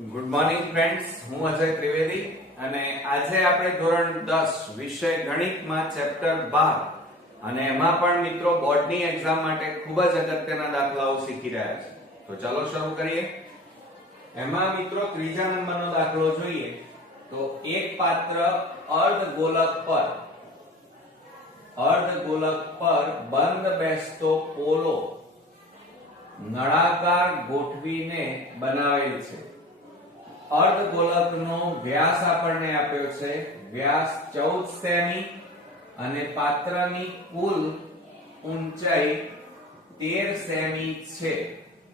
Good morning friends, હું અજય ત્રિવેદી અને આજે આપણે ધોરણ 10 વિષય ગણિતમાં ચેપ્ટર 12 અને એમાં પણ મિત્રો બોર્ડની એક્ઝામ માટે ખૂબ જ અગત્યના દાખલાઓ શીખી રહ્યા છે. તો ચાલો શરૂ કરીએ. એમાં મિત્રો ત્રીજા નંબરનો દાખલો જોઈએ તો એક પાત્ર અર્ધગોલક પર બંધ બેસતો પોલો નળાકાર ગોઠવીને બનાવેલ છે. અર્ધગોલકનો વ્યાસ આપણને આપ્યો છે, વ્યાસ 14 સેમી અને પાત્રની કુલ ઊંચાઈ 13 સેમી છે.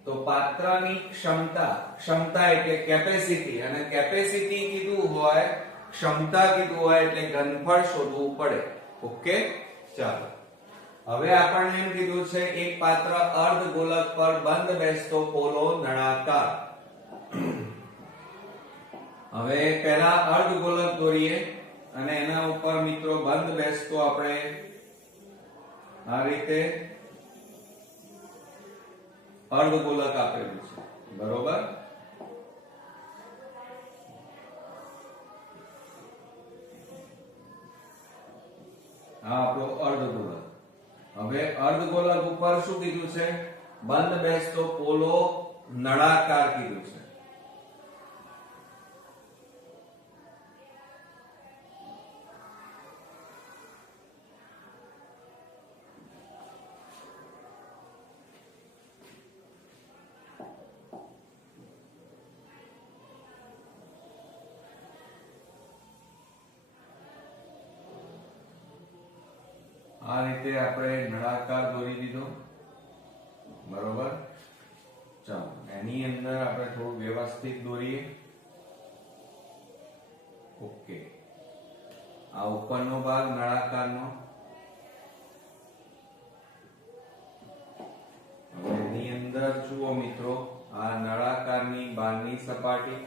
તો પાત્રની ક્ષમતા એટલે કેપેસિટી, અને કેપેસિટી કીધું હોય, ક્ષમતા કીધું હોય એટલે ઘનફળ શોધવું પડે. ઓકે, ચાલો. હવે આપણને એમ કીધું છે એક પાત્ર અર્ધગોલક પર બંધ બેસતો પોલો નળાકાર. હવે પહેલા અર્ધગોલક દોરીએ અને એના ઉપર મિત્રો બંધ બેસતો આપણે આ રીતે અર્ધગોલક આપેલું છે, બરોબર. આ આપણો અર્ધગોલક. હવે અર્ધગોલક ઉપર શું કીધું છે? બંધ બેસતો પોલો નળાકાર કીધું છે. આ રીતે આપણે નળાકાર દોરી દીધો, બરોબર. ચાલો એની અંદર આપણે થોડું વ્યવસ્થિત દોરીએ. ઓકે, આ ઉપરનો ભાગ નળાકારનો. હવે એની અંદર જુઓ મિત્રો, આ નળાકારની બહારની સપાટી,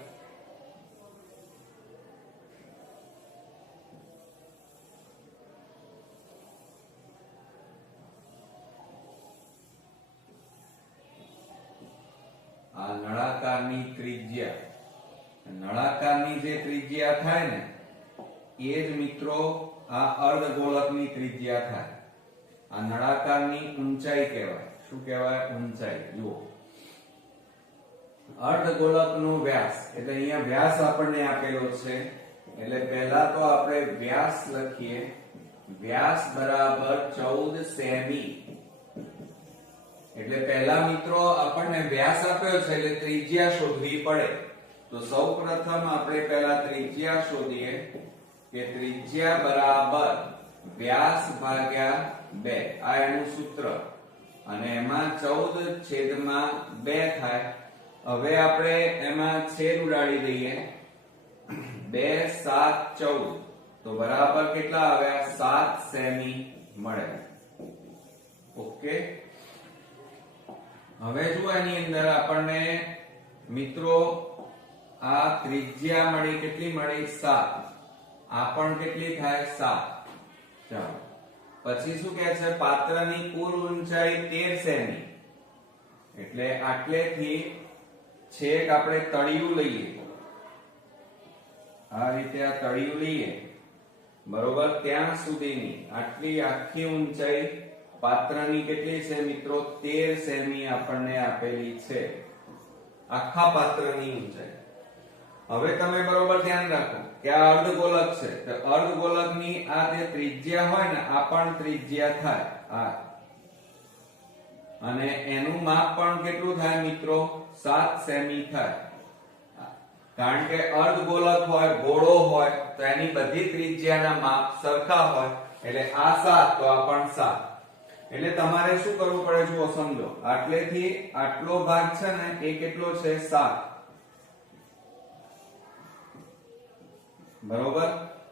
આ નળાકારની ત્રિજ્યા. નળાકારની જે ત્રિજ્યા થાય ને એ જ મિત્રો આ અર્ધગોલકની ત્રિજ્યા થાય. આ નળાકારની ઊંચાઈ કહેવાય. શું કહેવાય? ઊંચાઈ. જુઓ, અર્ધગોલકનો વ્યાસ એટલે અહીંયા વ્યાસ આપણને આપેલો છે, એટલે પહેલા તો આપણે વ્યાસ લખીએ. વ્યાસ બરાબર 14 સેમી. એટલે પહેલા મિત્રો આપણને વ્યાસ આપ્યો છે એટલે ત્રિજ્યા શોધવી પડે. તો સૌપ્રથમ આપણે પહેલા ત્રિજ્યા શોધીએ કે ત્રિજ્યા બરાબર વ્યાસ ભાગ્યા 2. આ એનું સૂત્ર, અને એમાં 14/2 થાય. હવે આપણે એમાં છેદ ઉડાડી દઈએ. 2 7 14, તો બરાબર કેટલા આવ્યા? 7 સેમી મળે. ઓકે, હવે જો એની અંદર આપણને મિત્રો આ ત્રિજ્યા મળી. કેટલી મળી? 7. આ પણ કેટલી થાય? 7. ચાલો, પછી શું કહે છે? પાત્રની કુલ ઊંચાઈ 13 સેમી. એટલે આટલેથી છેક આપણે તળિયું લઈએ. આ રીતે આ તળિયું લઈએ, બરોબર. ત્યાં સુધીની આટલી આખી ઊંચાઈ પાત્રની કેટલી છે મિત્રો? 13 સેમી આપણને આપેલી છે, આખા પાત્રની ઊંચાઈ. હવે તમે બરોબર ધ્યાન રાખો કે આ અર્ધગોલક છે, તો અર્ધગોલકની આ જે ત્રિજ્યા હોય ને, આ પણ ત્રિજ્યા થાય આ, અને એનું માપ પણ કેટલું થાય મિત્રો? 7 સેમી થાય. કારણ કે અર્ધગોલક હોય, ગોળો હોય, તો એની બધી ત્રિજ્યાના માપ સરખા હોય. એટલે આ 7 તો આ પણ 7. એટલે તમારે શું કરવું પડે? જુઓ, સમજો, આટલેથી આટલો ભાગ છે ને એ કેટલો છે? 7, બરોબર.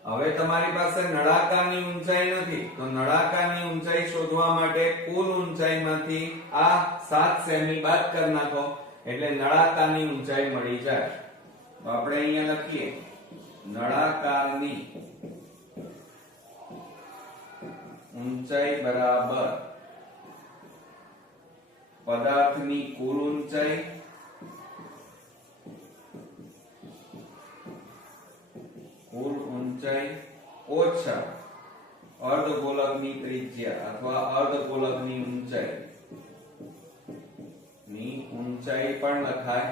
હવે તમારી પાસે નળાકારની ઊંચાઈ નથી, તો નળાકારની ઊંચાઈ શોધવા માટે કુલ ઊંચાઈમાંથી આ 7 સેમી બાદ કરી નાખો એટલે નળાકારની ઊંચાઈ મળી જાય. તો આપણે અહીંયા લખીએ નળાકારની ઊંચાઈ બરાબર પદાર્થની કુલ ઊંચાઈ ત્રિજ્યા અથવા અર્ધગોલકની ઊંચાઈ પણ લખાય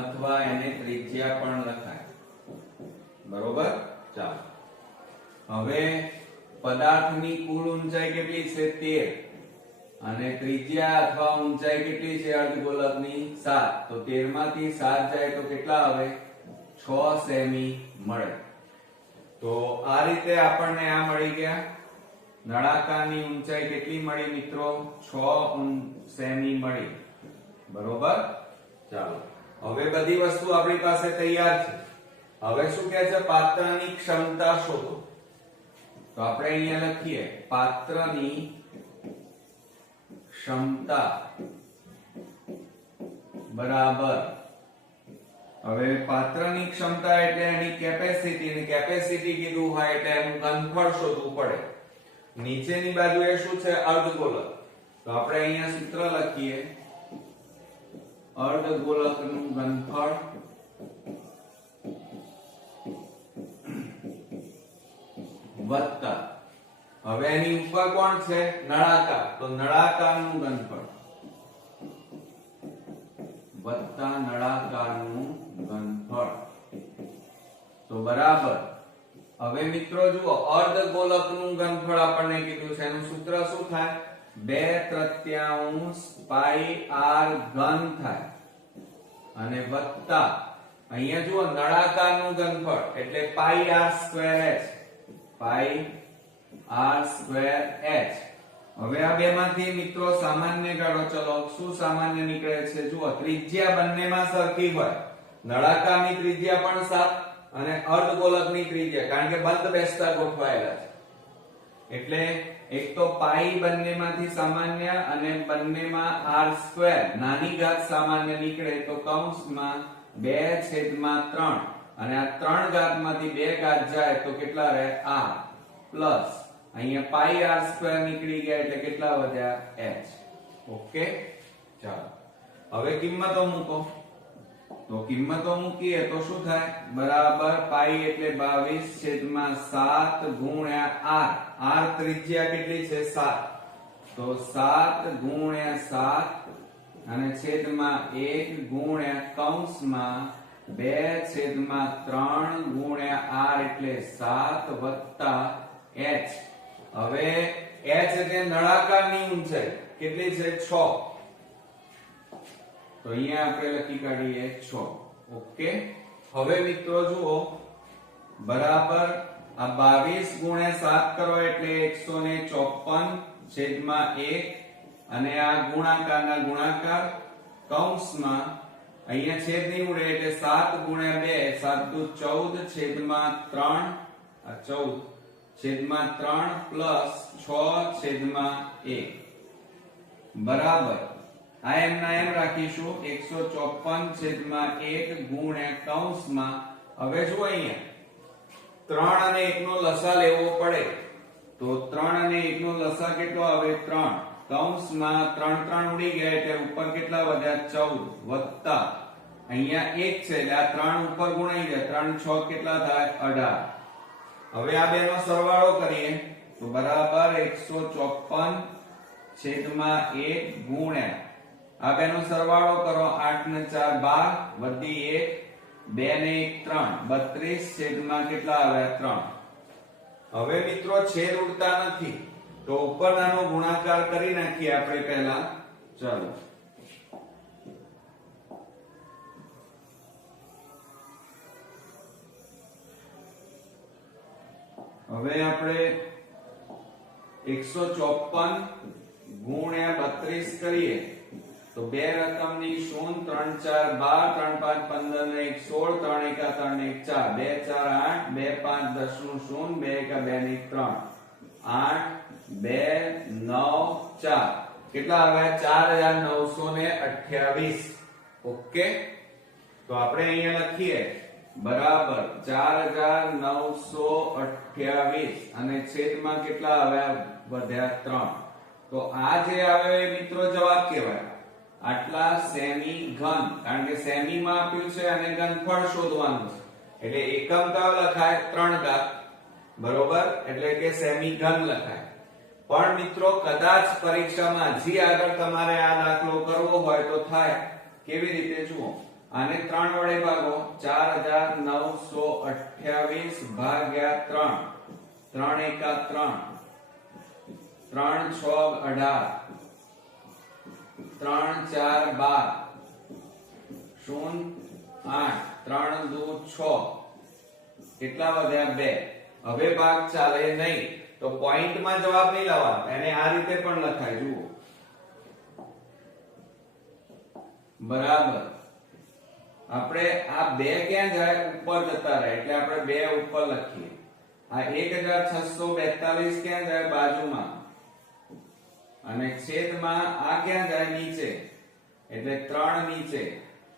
અથવા એને ત્રિજ્યા પણ લખાય. બરોબર. ચાલો હવે પદાર્થની કુલ ઊંચાઈ કેટલી છે 13 અને ત્રિજ્યા અથવા ઊંચાઈ કેટલી છે અર્ધગોલકની 7. તો 13 માંથી 7 જાય તો કેટલા આવે 6 સેમી મળે. તો આ રીતે આપણને આ મળી ગયા. નળાકારની ઊંચાઈ કેટલી મળી મિત્રો 6 સેમી મળી. બરોબર. ચાલો હવે બધી વસ્તુ આપણી પાસે તૈયાર છે. હવે શું કહે છે પાત્રની ક્ષમતા શોધો. તો આપણે અહીંયા લખીએ પાત્રની ક્ષમતા બરાબર. હવે પાત્રની ક્ષમતા એટલે એની કેપેસિટી ને કેપેસિટી કીધું હોય એટલે એનું ઘનફળ શોધવું પડે. નીચેની બાજુએ શું છે અર્ધગોલક. તો આપણે અહીંયા સૂત્ર લખીએ અર્ધગોલકનું ઘનફળ વત્તા હવે એની ઉપર કોણ છે નળાકાર. તો નળાકારનું ઘનફળ વત્તા નળાકારનું ઘનફળ. તો બરાબર. હવે મિત્રો જુઓ અર્ધગોલકનું ઘનફળ આપણને કીધું છે એનું સૂત્ર શું થાય 2/3 પાઈ r ઘન થાય અને વત્તા અહીંયા જુઓ નળાકારનું ઘનફળ એટલે પાઈ r સ્ક્વેર h પાઈ r સ્ક્વેર h. હવે આ બે માંથી મિત્રો સામાન્ય કાઢો. ચલો શું સામાન્ય નીકળે છે જુઓ ત્રિજ્યા બંનેમાં સરખી હોય. નળાકારની ત્રિજ્યા પણ 7 અને અર્ધગોલકની ત્રિજ્યા કારણ કે બંધ બેસતા ગોઠવાયેલા છે એટલે એક તો પાઈ બંનેમાંથી સામાન્ય અને બંનેમાં r સ્ક્વેર નાની ઘાત સામાન્ય નીકળે તો કૌંસમાં 2/3 અને આ 3 ઘાતમાંથી 2 ઘાત જાય તો કેટલા રહે r પ્લસ અહીંયા પાઈ r સ્ક્વેર નીકળી ગયા એટલે કેટલા વધ્યા h. ઓકે. ચાલો હવે કિંમતો મૂકો. તો કિંમતો મૂકીએ તો શું થાય બરાબર પાઈ એટલે 22/7 ગુણ્યા r. r ત્રિજ્યા કેટલી છે 7 તો 7 ગુણ્યા 7 અને છેદમાં 1 ગુણ્યા કૌંસમાં 2/3 ગુણ્યા r એટલે 7 વત્તા h. હવે h એટલે નળાકારની ઊંચાઈ કેટલી છે 6. તો અહીંયા આપણે લખી કાઢીએ 6. ઓકે. હવે મિત્રો જુઓ બરાબર આ 22 ગુણ્યા 7 કરો એટલે 154/1 અને આ ગુણાકારના ગુણાકાર કૌંસમાં અહીંયા છેદ નહીં ઉડે એટલે 7 ગુણ્યા 2 7 14/3 આ 14/3 પ્લસ 6/1 બરાબર આ એમ ના એમ રાખીશું 154/1 ગુણ્યા કૌંસમાં. હવે જો અહીંયા 3 અને 1 નો લસા લેવો પડે તો 3 અને 1 નો લસા કેટલો આવે 3 કૌંસમાં 3 3 ઉડી ગયા એટલે ઉપર કેટલા વધ્યા 14 વત્તા અહીંયા 1 છે એટલે આ 3 ઉપર ગુણાઈ જાય 3 6 કેટલા થાય 18. હવે આ બેનો સરવાળો કરીએ તો બરાબર 154/1 ગુણ્યા આ બેનો સરવાળો કરો 8 ને 4 12 વધી 1 2 ને 1 3 32 કેટલા આવ્યા 3. હવે મિત્રો છેદ ઉડતા નથી તો ઉપરનાનો ગુણાકાર કરી નાખીએ આપણે પહેલા. ચાલો હવે આપણે 154 ગુણ્યા 32 કરીએ તો બે રકમની 0 3 4 12 3 5 15 ને 1 16 3 1 3 4 8 2 5 10 નું 0 2 1 2 ને 3 8 2 9 4 કેટલા આવ્યા 4928. ઓકે. તો આપણે અહીંયા લખીએ બરાબર 4928 અને છેદમાં કેટલા આવ્યા વધ્યા 3. તો આ જે આવે એ મિત્રો જવાબ કહેવાય. આટલા સેમી ઘન કારણ કે સેમી માં આપ્યું છે અને ઘનફળ શોધવાનું છે એટલે એકમ કયો લખાય 3 ઘાત બરોબર, એટલે કે સેમી ઘન લખાય. પણ મિત્રો કદાચ પરીક્ષામાં હજી આગળ તમારે આ દાખલો કરવો હોય તો થાય. કેવી રીતે જુઓ, આને 3 વડે ભાગો. 4928 ભાગ્યા 3, 3 એકા 3, 3 6 18, 3 4 12, 0 8, 3 2 6, કેટલા વધ્યા 2. હવે ભાગ ચાલે નહીં તો પોઈન્ટમાં જવાબ નહીં લાવવાનો, એને આ રીતે પણ લખાય. જુઓ, બરાબર. આપણે આ 2 ક્યાં જાય? ઉપર જતા રહે, એટલે આપણે 2 ઉપર લખીએ. આ 1642 ક્યાં જાય? બાજુમાં. અને છેદમાં આ ક્યાં જાય? નીચે, એટલે 3 નીચે.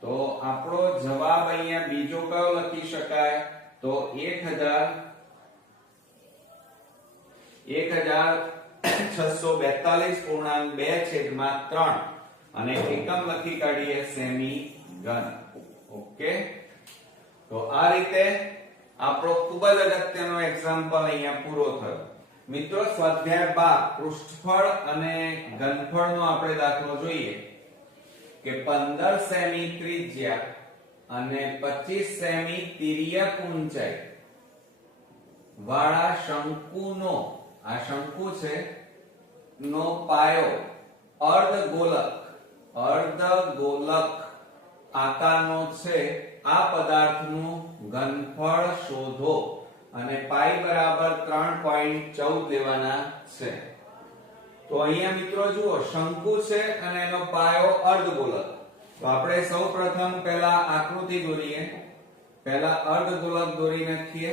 તો આપણો જવાબ અહીંયા બીજો કયો લખી શકાય? તો 1642.2/3 અને એકમ લખી કાઢીએ સેમી ઘન. ઓકે, તો આ રીતે આપણો ખૂબ જ અગત્યનો એક્ઝામ્પલ અહીંયા પૂરો થયો. મિત્રો, સ્વાધ્યાય 12 પૃષ્ઠફળ અને ઘનફળનો આપણે દાખલો જોઈએ કે 15 સેમી ત્રિજ્યા અને 25 સેમી તિર્યક ઊંચાઈ વાળા શંકુનો, આ શંકુ છે, નો પાયો અર્ધગોલક આકારનો છે. આ પદાર્થનું ઘનફળ શોધો અને પાઈ બરાબર 3.14 લેવાના છે. તો અહીંયા મિત્રો જુઓ, શંકુ છે અને એનો પાયો અર્ધગોલક. તો આપણે સૌપ્રથમ પહેલા આકૃતિ દોરીએ. પહેલા અર્ધગોલક દોરી નાખીએ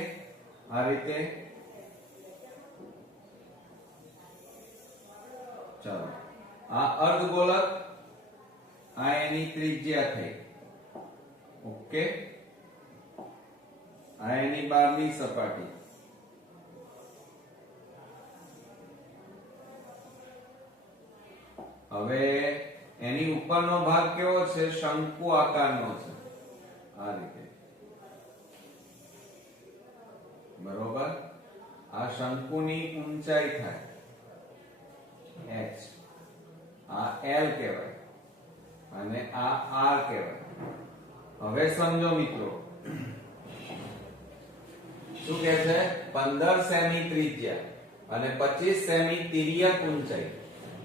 આ રીતે. ચાલો, આ અર્ધગોલક, આ એની ત્રિજ્યા થઈ. ઓકે, આ એની બહારની સપાટી. હવે એની ઉપરનો ભાગ કેવો છે? શંકુ આકારનો છે, આ રીતે. બરોબર, આ શંકુની ઊંચાઈ થાય h, આ l કહેવાય અને આ r કહેવાય. હવે સમજો મિત્રો, શું કહે છે? 15 સેમી ત્રિજ્યા અને 25 સેમી તિર્યક ઊંચાઈ.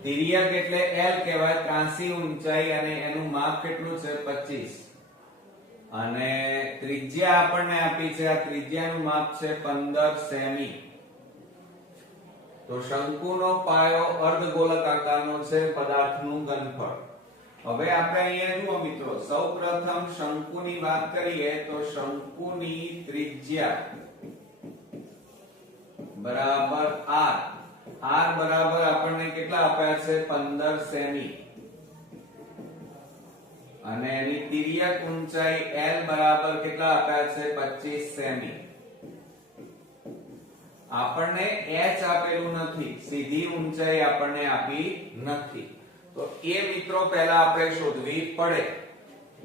તિર્યક એટલે l કહેવાય, ત્રાંસી ઊંચાઈ, અને એનું માપ કેટલું છે? 25. અને ત્રિજ્યા આપણને આપી છે, આ ત્રિજ્યાનું માપ છે 15 સેમી. તો શંકુનો પાયો અર્ધગોલક આકારનો છે, પદાર્થનું ઘનફળ. હવે આપણે અહીંયા જુઓ મિત્રો, સૌપ્રથમ શંકુની વાત કરીએ તો શંકુની ત્રિજ્યા બરાબર r. r બરાબર આપણને કેટલા આપ્યા છે? 15 સેમી. અને એની તિર્યક ઊંચાઈ l બરાબર કેટલા આપ્યા છે? 25 સેમી. આપણને h આપેલું નથી, સીધી ઊંચાઈ આપણને આપી નથી. તો એ મિત્રો પહેલા આપણે શોધવી પડે.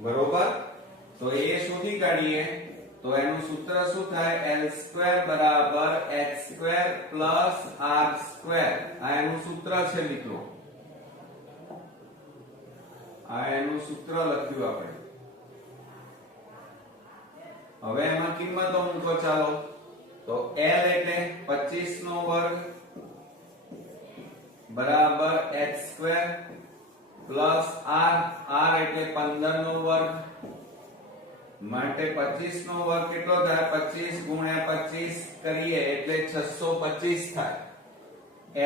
બરોબર, તો એ શોધી કાઢીએ. તો એનું સૂત્ર શું થાય? l² બરાબર h² પ્લસ r². આ એનું સૂત્ર છે મિત્રો, આ એનું સૂત્ર લખ્યું આપણે. હવે એમાં કિંમતો મૂકો. ચાલો, તો l એટલે 25 નો વર્ગ બરાબર h² પ્લસ r, r એટલે 15 નો વર્ગ માટે 25 નો વર્ગ કેટલો થાય? 25 ગુણ્યા 25 કરીએ એટલે 625 થાય. h²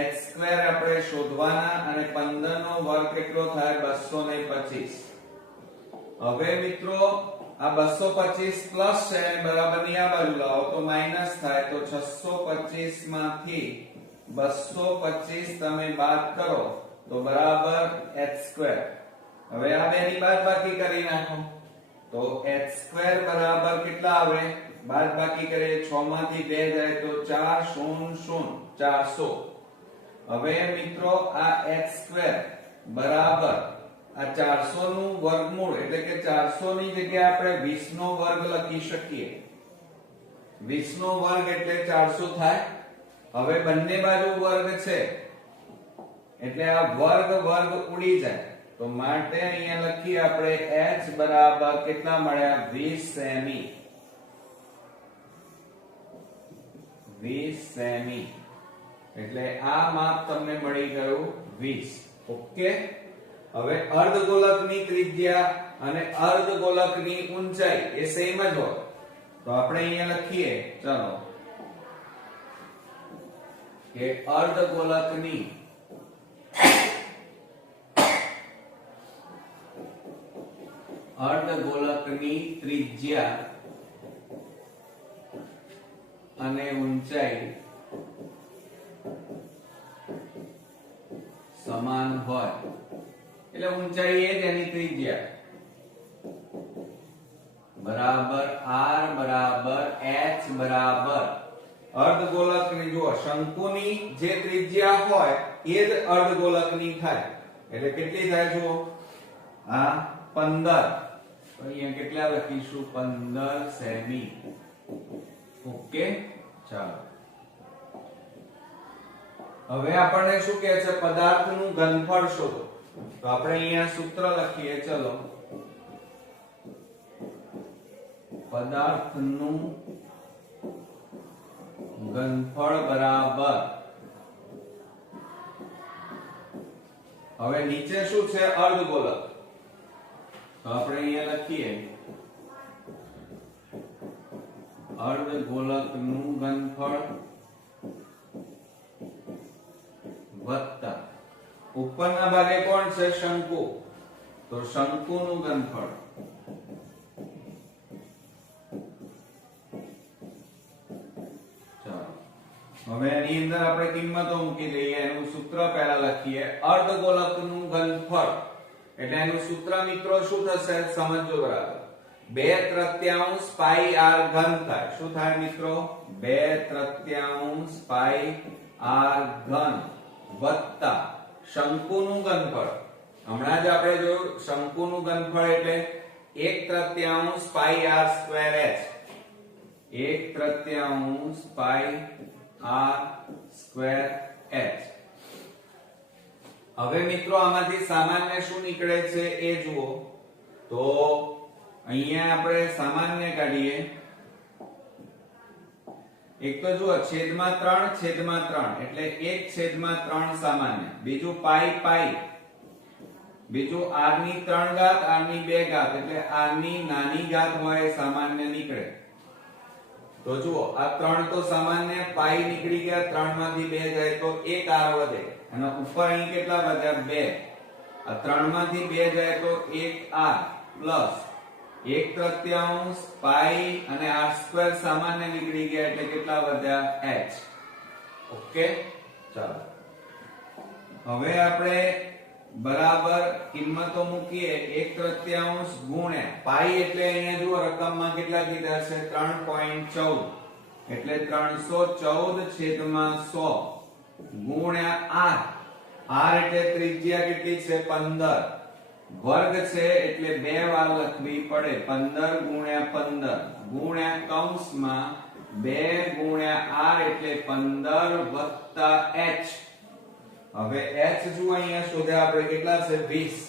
આપણે શોધવાના અને 15 નો વર્ગ કેટલો થાય? 225. હવે મિત્રો આ 225 પ્લસ છે, બરાબર ની આ બાજુ લાવો તો માઈનસ થાય. તો 625 માંથી 225 તમે બાદ કરો તો બરાબર h². હવે આ બેની બાદબાકી કરી નાખો તો h² બરાબર કેટલા આવે? બાદબાકી કરીએ 6 માંથી 2 જાય તો 4 0 0 400. હવે મિત્રો આ h² બરાબર આ 400 નું વર્ગમૂળ, એટલે કે 400 ની જગ્યાએ આપણે 20 નો વર્ગ લખી શકીએ. 20 નો વર્ગ એટલે 400 થાય. હવે બંને બાજુ વર્ગ છે એટલે આ વર્ગ વર્ગ ઉડી જાય, તો માટે અહીંયા લખીએ આપણે h બરાબર કેટલા મળ્યા 20 સેમી. 20 સેમી એટલે આ માપ તમને મળી ગયું 20. ઓકે. હવે અર્ધગોલકની ત્રિજ્યા અને અર્ધગોલકની ઊંચાઈ એ સેમ જ હોય, તો આપણે અહીંયા લખીએ ચલો કે અર્ધગોલકની ત્રિજ્યા અને ઊંચાઈ સમાન હોય, એટલે ઊંચાઈ એ જ એની ત્રિજ્યા બરાબર r બરાબર h બરાબર અર્ધગોલકની જો શંકુની જે ત્રિજ્યા હોય એ જ અર્ધગોલકની થાય, એટલે કેટલી થાય જુઓ આ 15, તો અહીંયા કેટલા લખીશું 15 સેમી. ઓકે. ચાલો હવે આપણને શું કહે છે પદાર્થનું ઘનફળ શોધો, તો આપણે અહીંયા સૂત્ર લખીએ ચલો પદાર્થનું ઘનફળ બરાબર, હવે નીચે શું છે અર્ધગોલક, તો આપણે અહીંયા લખીએ અર્ધગોલકનું ઘનફળ વત્તા ઉપરના ભાગે કોણ છે શંકુ, તો શંકુનું ઘનફળ હવે એની અંદર આપણે કિંમતો મૂકી દઈએ. એનું સૂત્ર પહેલા લખીએ અર્ધગોલકનું ઘનફળ એટલે એનું સૂત્ર મિત્રો શું થશે સમજો બરાબર 2/3 પાઈ r ઘન થાય. શું થાય મિત્રો 2/3 પાઈ r ઘન વત્તા શંકુનું ઘનફળ. હમણાં જ આપણે જોયું શંકુનું ઘનફળ એટલે 1/3 પાઈ r સ્ક્વેર h, 1/3 પાઈ r સ્ક્વેર h. હવે મિત્રો આમાંથી સામાન્ય શું નીકળે છે એ જુઓ, તો અહીંયા આપણે સામાન્ય કાઢીએ. એક તો જુઓ છેદમાં 3 એટલે 1/3 સામાન્ય, બીજું પાઈ પાઈ, બીજું r ની 3 ઘાત r ની 2 ઘાત એટલે r ની નાની ઘાત હોય સામાન્ય નીકળે. તો જુઓ આ 3 તો સામાન્ય પાઈ નીકળી ગયા, 3 માંથી 2 જાય તો 1 r વધે, અને ઉપર અહીં કેટલા વધ્યા 2, આ 3 માંથી 2 જાય તો 1 r પ્લસ 1/3 પાઈ અને r સ્ક્વેર સામાન્ય નીકળી ગયા એટલે કેટલા વધ્યા h. ઓકે. ચાલો હવે આપણે બરાબર કિંમતો મૂકીએ 1/3 ગુણ્યા પાઈ એટલે અહીંયા જુઓ રકમમાં કેટલા કીધા છે 3.14 એટલે 314/100 ગુણ્યા r એટલે ત્રિજ્યા કેટલી છે 15, વર્ગ છે એટલે 2 વાર લખવી પડે 15 ગુણ્યા 15 ગુણ્યા કૌંસમાં 2 ગુણ્યા r એટલે 15 વત્તા h. હવે h જુઓ અહીંયા શોધ્યા આપણે કેટલા છે 20,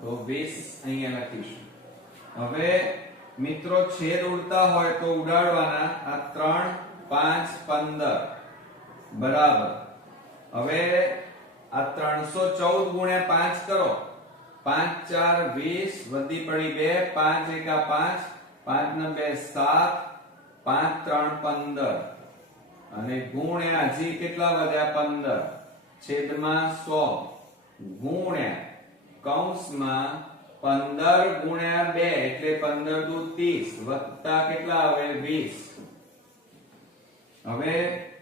તો 20 અહીંયા લખીશું. હવે મિત્રો છેદ ઉડતા હોય તો ઉડાડવાના, આ 3 5 15 બરાબર. હવે આ 314 ગુણ્યા 5 કરો, 5 4 20 વધી પડી 2, 5 1 5, 5 ને 2 7, 5 3 15 અને ગુણ્યા હજી કેટલા વધ્યા 15 છેદમાં 100 ગુણ્યા કૌંસમાં 15 ગુણ્યા 2 એટલે 15 દુ 30 વત્તા કેટલા આવે 20. હવે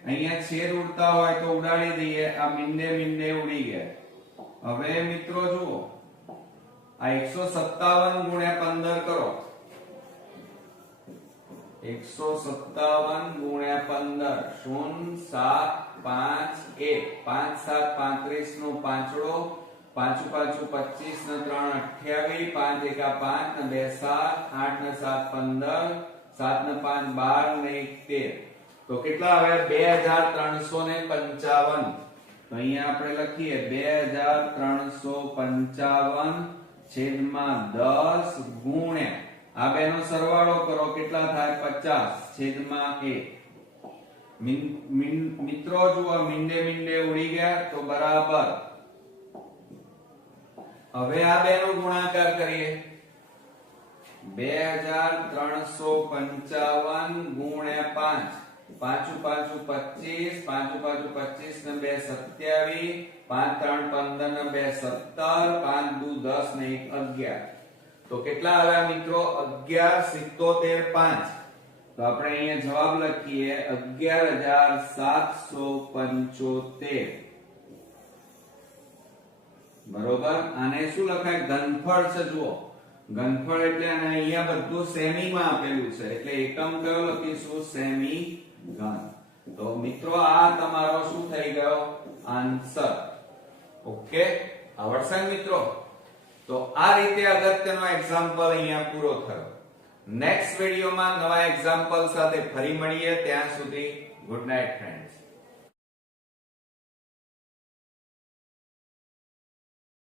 અહીંયા છેદ ઉડતા હોય તો ઉડાડી દઈએ, આ મીંડે ઉડી ગયા. હવે મિત્રો જુઓ આ 157 ગુણ્યા 15 કરો, 157 ગુણ્યા 15 0 7 5 1, 5 7 35 નો પાંચડો 5 5 25 ને 3 28, 5 એકા 5 ને 2 7, 8 ને 7 15, 7 ને 5 12 ને 1 13. તો કેટલા આવે? 2355. તો અહીંયા આપણે લખીએ 2355 છેદમાં 10 ગુણ્યા આ બેનો સરવાળો કરો કેટલા થાય? 50 છેદમાં 1. મિત્રો જુઓ મીંડે મીંડે ઉડી ગયા તો બરાબર. હવે આ બેનો ગુણાકાર કરીએ 2355 ગુણ્યા 5. 5 5 25, 5 5 25 ને 2 27, 5 3 15 ને 2 17, 5 2 10 ને 1 11. તો કેટલા આવ્યા મિત્રો? 11775. તો આપણે અહીંયા જવાબ લખીએ 11775. બરોબર. આને શું લખાય? ઘનફળ છે. જુઓ ઘનફળ એટલે અને અહીંયા બધું સેમી માં આપેલું છે એટલે એકમ કયો લખીશું? સેમી ઘન. તો મિત્રો આ તમારો શું થઈ ગયો? આન્સર. ઓકે, આવડશે મિત્રો? તો આ રીતે અગત્યનો એક્ઝામ્પલ અહીંયા પૂરો થયો. નેક્સ્ટ વિડિયોમાં નવા એક્ઝામ્પલ સાથે ફરી મળીએ. ત્યાં સુધી ગુડ નાઇટ ફ્રેન્ડ.